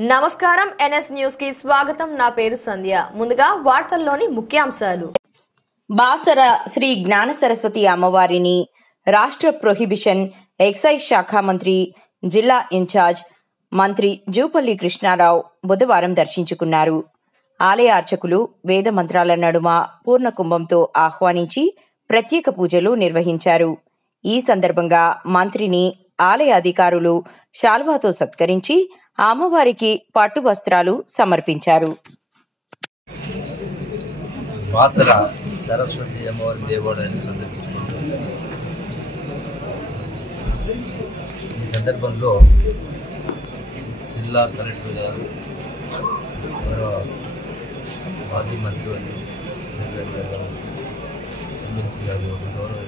నమస్కారం NS news కి స్వాగతం। నా పేరు సంధ్య। ముందుగా వార్తల్లోని ముఖ్యాంశాలు। బాసర శ్రీ జ్ఞాన సరస్వతి అమ్మవారిని రాష్ట్ర ప్రొహిబిషన్ ఎక్సైజ్ శాఖ మంత్రి జిల్లా ఇన్ఛార్జ్ మంత్రి జూపల్లి కృష్ణారావు బుధవారం దర్శించుకున్నారు। ఆలయ అర్చకులు వేద మంత్రాల నడుమ పూర్ణ కుంభంతో ఆహ్వానించి ప్రత్యేక పూజలు నిర్వహించారు। ఈ సందర్భంగా మంత్రిని ఆలయ అధికారులు శాల్వాతో సత్కరించి అమ్మవారికి పట్టు వస్త్రాలు సమర్పించారు। బాసర సరస్వతి అమ్మవారి దేవాలయాన్ని సందర్శించుకుంటారు। ఈ సందర్భంలో జిల్లా కలెక్టర్ గారు, మాజీ మంత్రివర్యులు ఎమ్మెల్సీ గారు, గౌరవ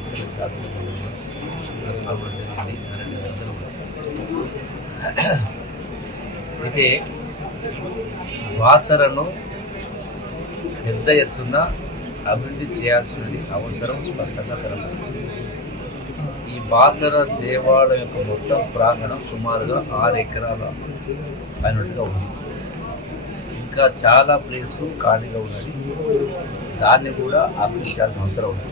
అయితే బాసరను పెద్ద ఎత్తున అభివృద్ధి చేయాల్సినది అవసరం స్పష్టంగా కనబడుతుంది। ఈ బాసర దేవాలయం యొక్క మొత్తం ప్రాంగణం సుమారుగా 6 ఎకరాల అయినట్టుగా ఉంది। ఇంకా చాలా ప్లేసులు ఖాళీగా ఉన్నది, దాన్ని కూడా అభివృద్ధి చేయాల్సిన అవసరం ఉంది।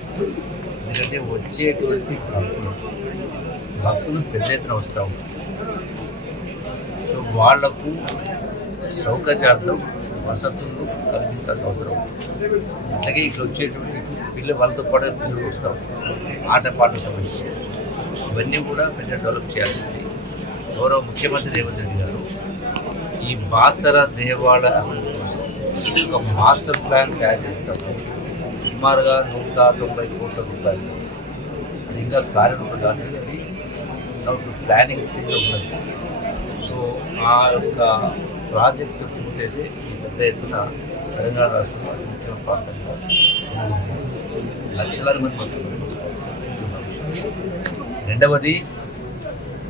ఎందుకంటే వచ్చేటువంటి భక్తులు పెద్ద ఎత్తున వస్తూ ఉంటారు। వాళ్లకు సౌకర్యార్థం వసతులు కల్పించాల్సిన అవసరం ఉంది। అలాగే ఇక్కడ వచ్చేటువంటి పిల్లలు వాళ్ళతో పాటు పిల్లలు వస్తాం, ఆటపాటల సమస్య, ఇవన్నీ కూడా పెద్ద డెవలప్ చేయాల్సింది। గౌరవ ముఖ్యమంత్రి రేవంత్ రెడ్డి గారు ఈ బాసర దేవాలయ అభివృద్ధి కోసం ఒక మాస్టర్ ప్లాన్ తయారు చేస్తాము। సుమారుగా 190 కోట్ల రూపాయలు, అది ఇంకా కార్యరూపం దాటింది, ప్లానింగ్ స్టేజ్లో ఉన్నది। సో ఆ యొక్క ప్రాజెక్టు పూర్తయితే పెద్ద ఎత్తున తెలంగాణ రాష్ట్రంలో అతి ముఖ్యమైన ప్రాంతంగా లక్షలాది మంది భక్తులు వస్తారు। రెండవది,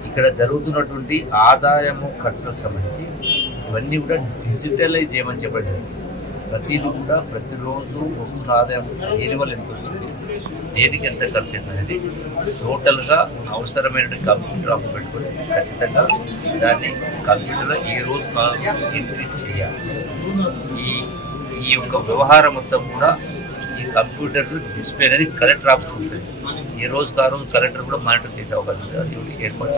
ఇక్కడ జరుగుతున్నటువంటి ఆదాయము ఖర్చులకు సంబంధించి ఇవన్నీ కూడా డిజిటలైజ్ చేయమని చెప్పడం, ప్రతిదీ కూడా ప్రతిరోజు వస్తున్న ఆదాయం దేని వల్ల ఎంత వస్తుంది, దేనికి ఎంత ఖర్చు అవుతుంది అనేది టోటల్గా అవసరమైన కంప్యూటర్ ఆఫ్ పెట్టుకొని ఖచ్చితంగా దాన్ని కంప్యూటర్లో ఏ రోజు ఎంట్రీ చేయాలి। ఈ యొక్క వ్యవహారం మొత్తం కూడా ఈ కంప్యూటర్ డిస్ప్లే అనేది కలెక్టర్ ఆఫీస్ ఉంటుంది, ఏ రోజుకి ఆ రోజు కలెక్టర్ కూడా మానిటర్ చేసే అవకాశం ఏర్పాటు